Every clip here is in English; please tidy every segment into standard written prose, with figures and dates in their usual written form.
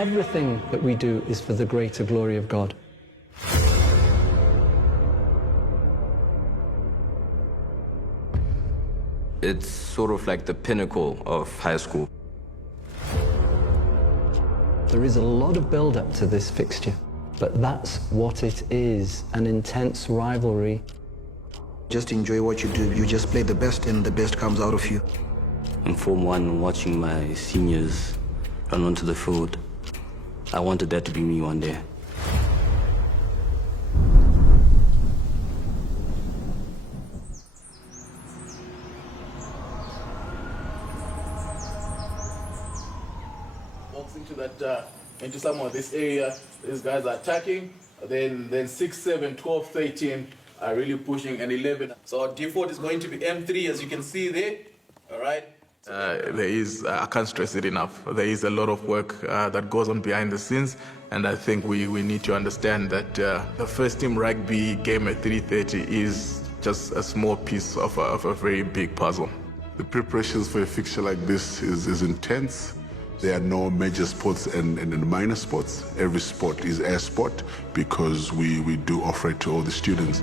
everything that we do is for the greater glory of God. It's sort of like the pinnacle of high school. There is a lot of build-up to this fixture, but that's what it is, an intense rivalry. Just enjoy what you do. You just play the best, and the best comes out of you. In Form 1, watching my seniors run onto the field, I wanted that to be me one day. Walks into that, into some of this area. These guys are attacking. Then 6, 7, 12, 13 are really pushing, and 11. So our default is going to be M3, as you can see there. All right. There is, I can't stress it enough, there is a lot of work that goes on behind the scenes, and I think we need to understand that the first team rugby game at 3:30 is just a small piece of a very big puzzle. The preparations for a fixture like this is intense. There are no major sports and minor sports. Every sport is a sport because we do offer it to all the students.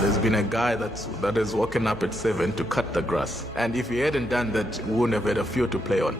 There's been a guy that has woken up at 7 to cut the grass. And if he hadn't done that, we wouldn't have had a field to play on.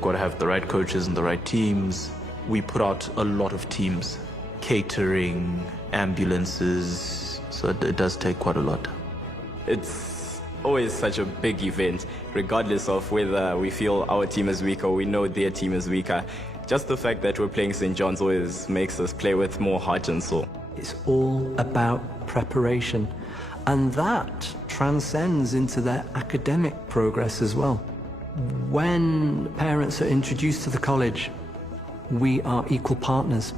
Got to have the right coaches and the right teams. We put out a lot of teams, catering, ambulances, so it does take quite a lot. It's always such a big event, regardless of whether we feel our team is weak or we know their team is weaker. Just the fact that we're playing St. John's always makes us play with more heart and soul. It's all about preparation, and that transcends into their academic progress as well. When parents are introduced to the college, we are equal partners.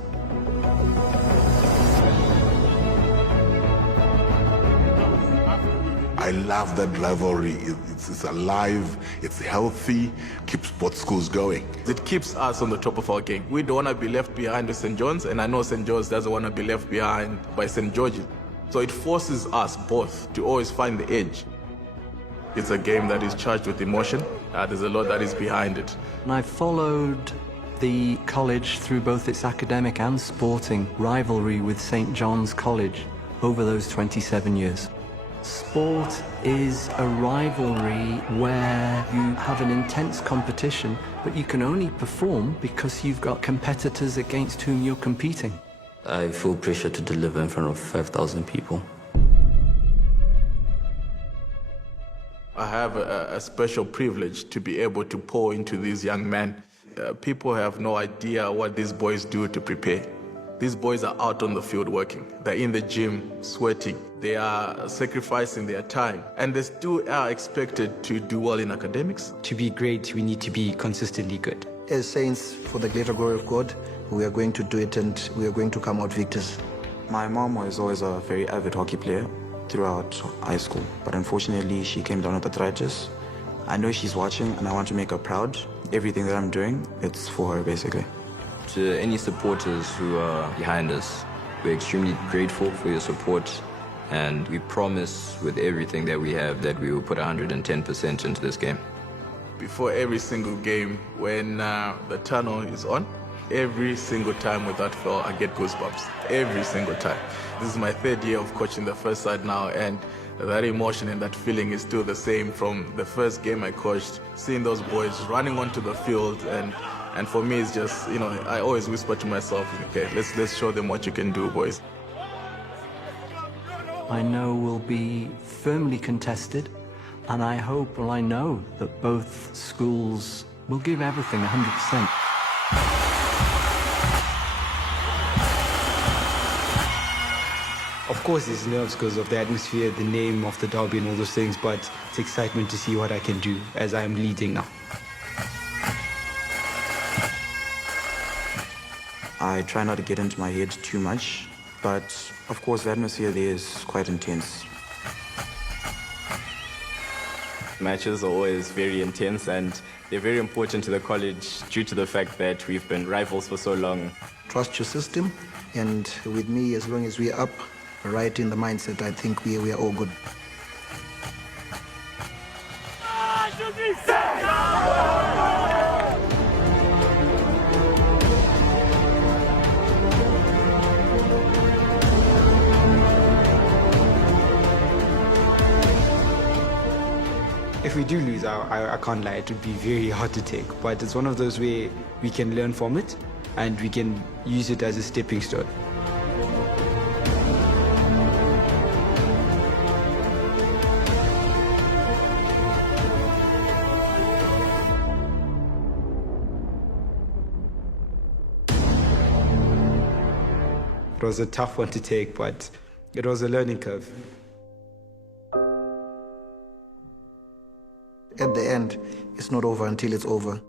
I love that rivalry. It's alive, it's healthy, keeps both schools going. It keeps us on the top of our game. We don't want to be left behind with St. John's, and I know St. John's doesn't want to be left behind by St. George's. So it forces us both to always find the edge. It's a game that is charged with emotion. There's a lot that is behind it. And I followed the college through both its academic and sporting rivalry with St. John's College over those 27 years. Sport is a rivalry where you have an intense competition, but you can only perform because you've got competitors against whom you're competing. I feel pressure to deliver in front of 5,000 people. I have a special privilege to be able to pour into these young men. People have no idea what these boys do to prepare. These boys are out on the field working. They're in the gym, sweating. They are sacrificing their time. And they still are expected to do well in academics. To be great, we need to be consistently good. As saints, for the greater glory of God, we are going to do it, and we are going to come out victors. My mom was always a very avid hockey player throughout high school, but unfortunately she came down with arthritis. I know she's watching, and I want to make her proud. Everything that I'm doing, it's for her, basically. To any supporters who are behind us, we're extremely grateful for your support, and we promise with everything that we have that we will put 110% into this game. Before every single game, when the tunnel is on, every single time without fail, I get goosebumps. Every single time. This is my 3rd year of coaching the first side now, and that emotion and that feeling is still the same from the first game I coached. Seeing those boys running onto the field, and for me, it's just, you know, I always whisper to myself, okay, let's show them what you can do, boys. I know will be firmly contested, and I hope, well, I know that both schools will give everything 100%. Of course, there's nerves because of the atmosphere, the name of the derby and all those things, but it's excitement to see what I can do as I am leading now. I try not to get into my head too much, but of course the atmosphere there is quite intense. Matches are always very intense, and they're very important to the college due to the fact that we've been rivals for so long. Trust your system, and with me, as long as we're up, right in the mindset, I think we are all good. Ah, if we do lose, I can't lie, it would be very hard to take. But it's one of those where we can learn from it and we can use it as a stepping stone. It was a tough one to take, but it was a learning curve. At the end, it's not over until it's over.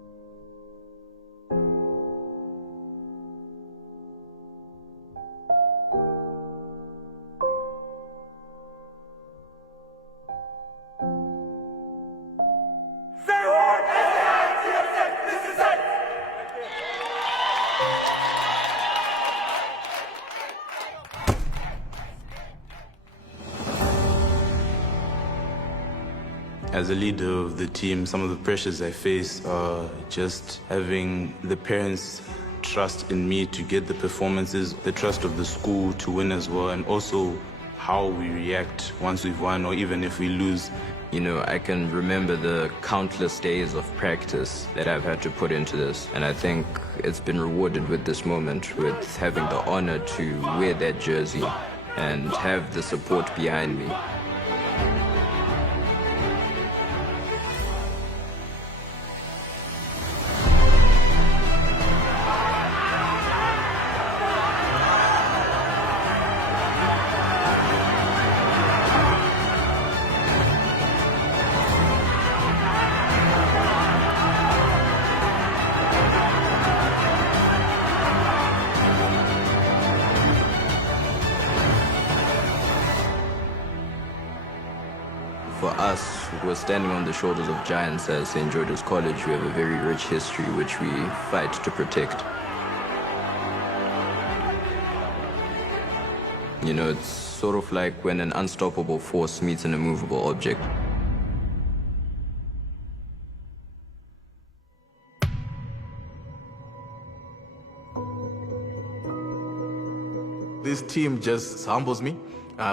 As a leader of the team, some of the pressures I face are just having the parents' trust in me to get the performances, the trust of the school to win as well, and also how we react once we've won or even if we lose. You know, I can remember the countless days of practice that I've had to put into this, and I think it's been rewarded with this moment, with having the honor to wear that jersey and have the support behind me. For us, who are standing on the shoulders of giants as St. George's College, we have a very rich history which we fight to protect. You know, it's sort of like when an unstoppable force meets an immovable object. This team just humbles me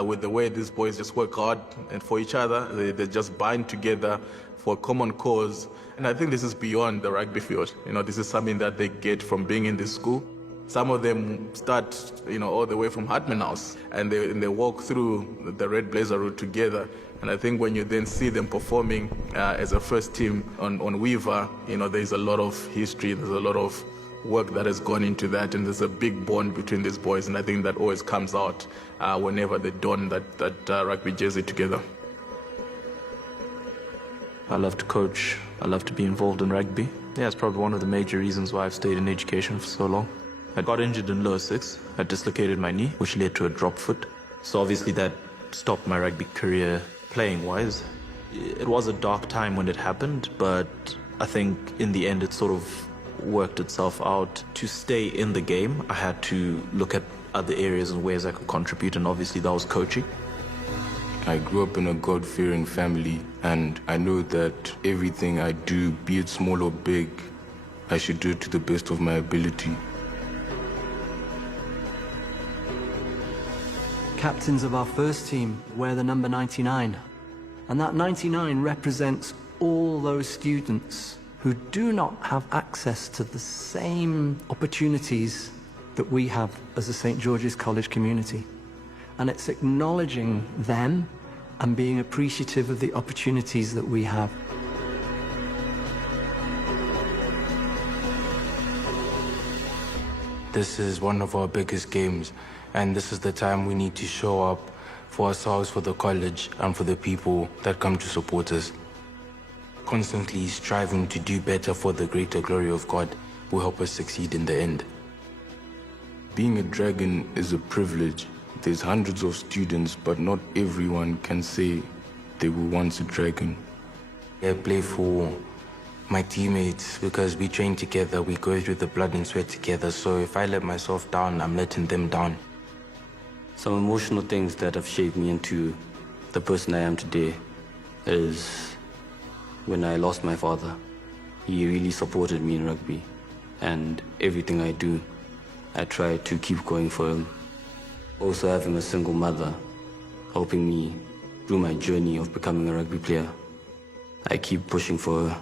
with the way these boys just work hard and for each other. They just bind together for a common cause. And I think this is beyond the rugby field. You know, this is something that they get from being in this school. Some of them start, you know, all the way from Hartman House, and they walk through the Red Blazer route together. And I think when you then see them performing as a first team on Weaver, you know, there's a lot of history, there's a lot of work that has gone into that, and there's a big bond between these boys, and I think that always comes out whenever they don that rugby jersey together. I love to coach. I love to be involved in rugby. Yeah, it's probably one of the major reasons why I've stayed in education for so long. I got injured in lower six. I dislocated my knee, which led to a drop foot. So obviously that stopped my rugby career playing-wise. It was a dark time when it happened, but I think in the end it sort of worked itself out. To stay in the game, I had to look at other areas and ways I could contribute, and obviously that was coaching. I grew up in a God-fearing family, and I know that everything I do, be it small or big, I should do it to the best of my ability. Captains of our first team wear the number 99, and that 99 represents all those students who do not have access to the same opportunities that we have as a St. George's College community. And it's acknowledging them and being appreciative of the opportunities that we have. This is one of our biggest games, and this is the time we need to show up for ourselves, for the college, and for the people that come to support us. Constantly striving to do better for the greater glory of God will help us succeed in the end. Being a dragon is a privilege. There's hundreds of students, but not everyone can say they were once a dragon. I play for my teammates because we train together, we go through the blood and sweat together, so if I let myself down, I'm letting them down. Some emotional things that have shaped me into the person I am today is when I lost my father. He really supported me in rugby, and everything I do, I try to keep going for him. Also having a single mother helping me through my journey of becoming a rugby player. I keep pushing for her.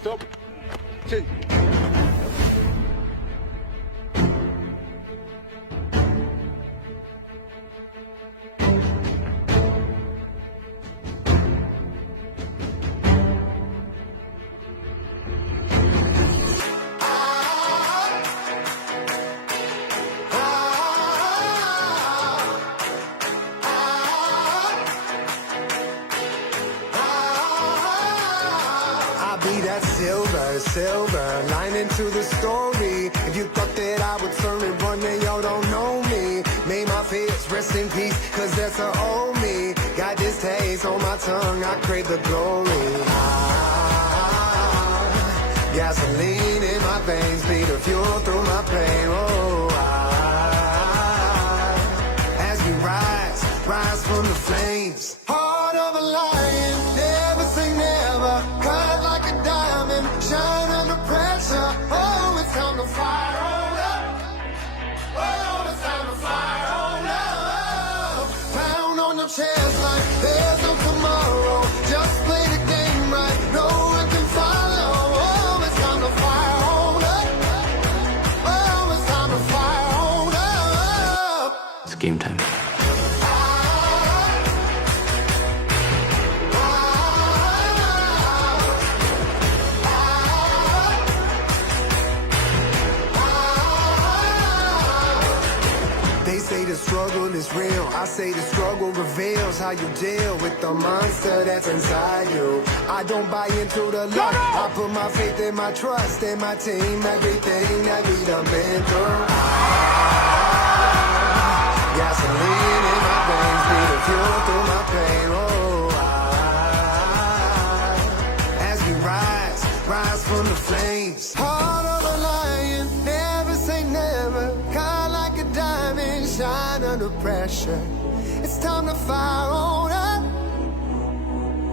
Stop. Be that silver lining to the story. If you thought that I would turn and run, then y'all don't know me. May my fears rest in peace, cause that's a old me. Got this taste on my tongue, I crave the glory. Gasoline in my veins, be the fuel through my pain. Oh, as we rise from the flames. Heart of a lion, never say never. Cut like a diamond, shine under pressure. Oh, it's time to fire on up. Oh, it's time to fire on up. Pound on your chest like there's no tomorrow. Just play the game right, no one can follow. Oh, it's time to fire on up. Oh, it's time to fire on up. It's game time. They say the struggle is real. I say the struggle reveals how you deal with the monster that's inside you. I don't buy into the luck. I put my faith and my trust in my team. Everything that we done been through. Gasoline in my veins, be the fuel through my pain. Oh, as we rise from the flames. Heart of a lion, never say never. Caught like a diamond, shine under pressure. It's time to fire on up.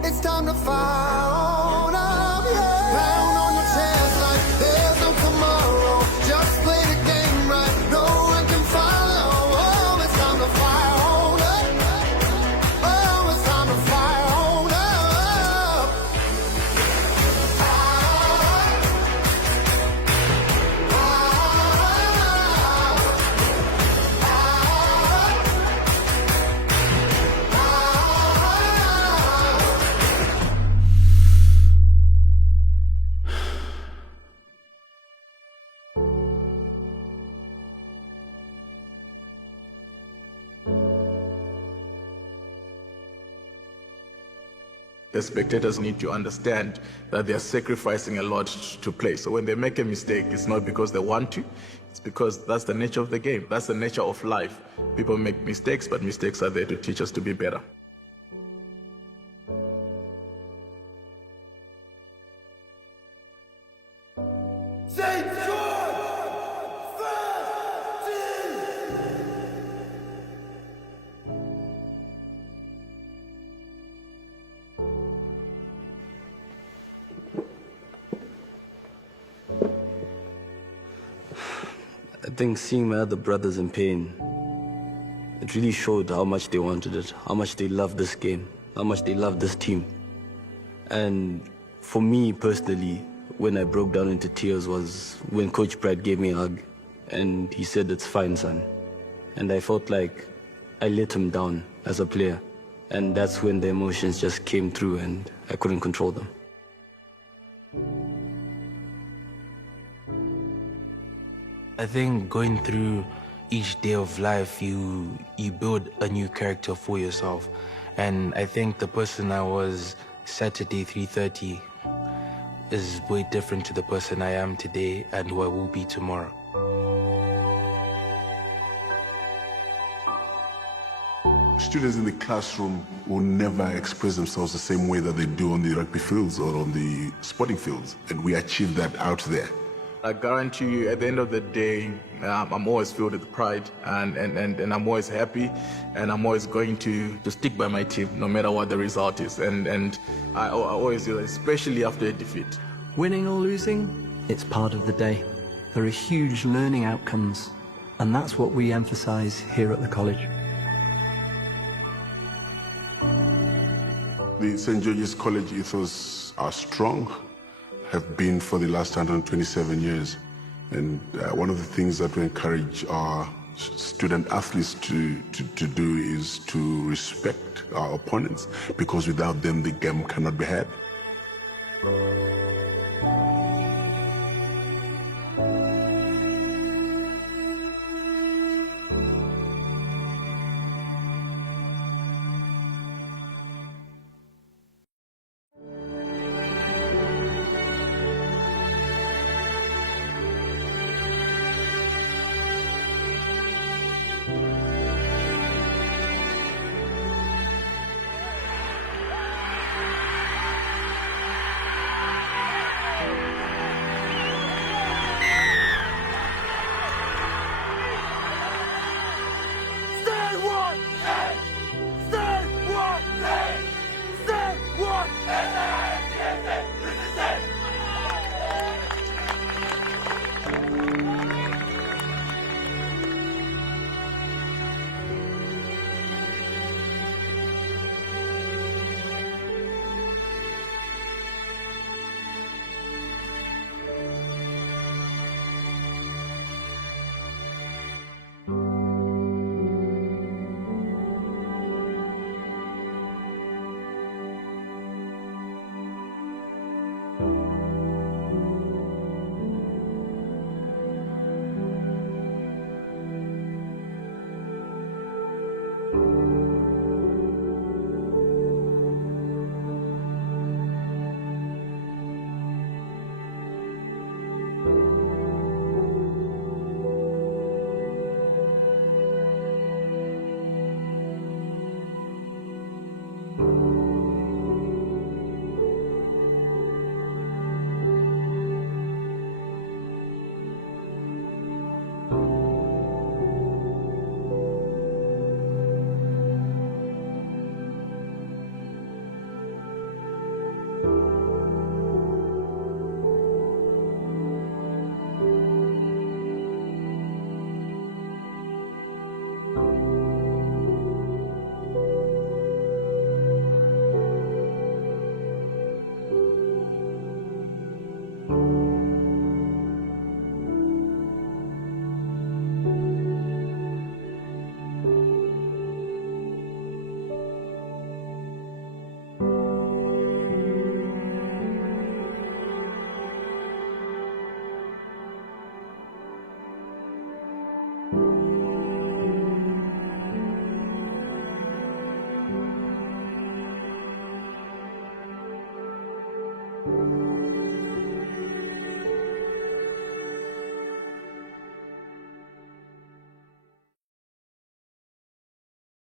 It's time to fire on up, yeah. Pound on your chest like there's no tomorrow. Just play the game right, no one can follow. Oh, it's time to fire on up. Oh, it's time to fire on up. The spectators need to understand that they are sacrificing a lot to play. So when they make a mistake, it's not because they want to, it's because that's the nature of the game. That's the nature of life. People make mistakes, but mistakes are there to teach us to be better. I think seeing my other brothers in pain, it really showed how much they wanted it, how much they loved this game, how much they loved this team. And for me personally, when I broke down into tears was when Coach Brad gave me a hug and he said, "It's fine, son." And I felt like I let him down as a player. And that's when the emotions just came through and I couldn't control them. I think going through each day of life, you build a new character for yourself. And I think the person I was Saturday 3:30 is way different to the person I am today and who I will be tomorrow. Students in the classroom will never express themselves the same way that they do on the rugby fields or on the sporting fields. And we achieve that out there. I guarantee you, at the end of the day, I'm always filled with pride, and I'm always happy, and I'm always going to stick by my team, no matter what the result is. And I always do, especially after a defeat. Winning or losing, it's part of the day. There are huge learning outcomes, and that's what we emphasize here at the college. The St. George's College ethos are strong, have been for the last 127 years. And one of the things that we encourage our student athletes to do is to respect our opponents, because without them the game cannot be had.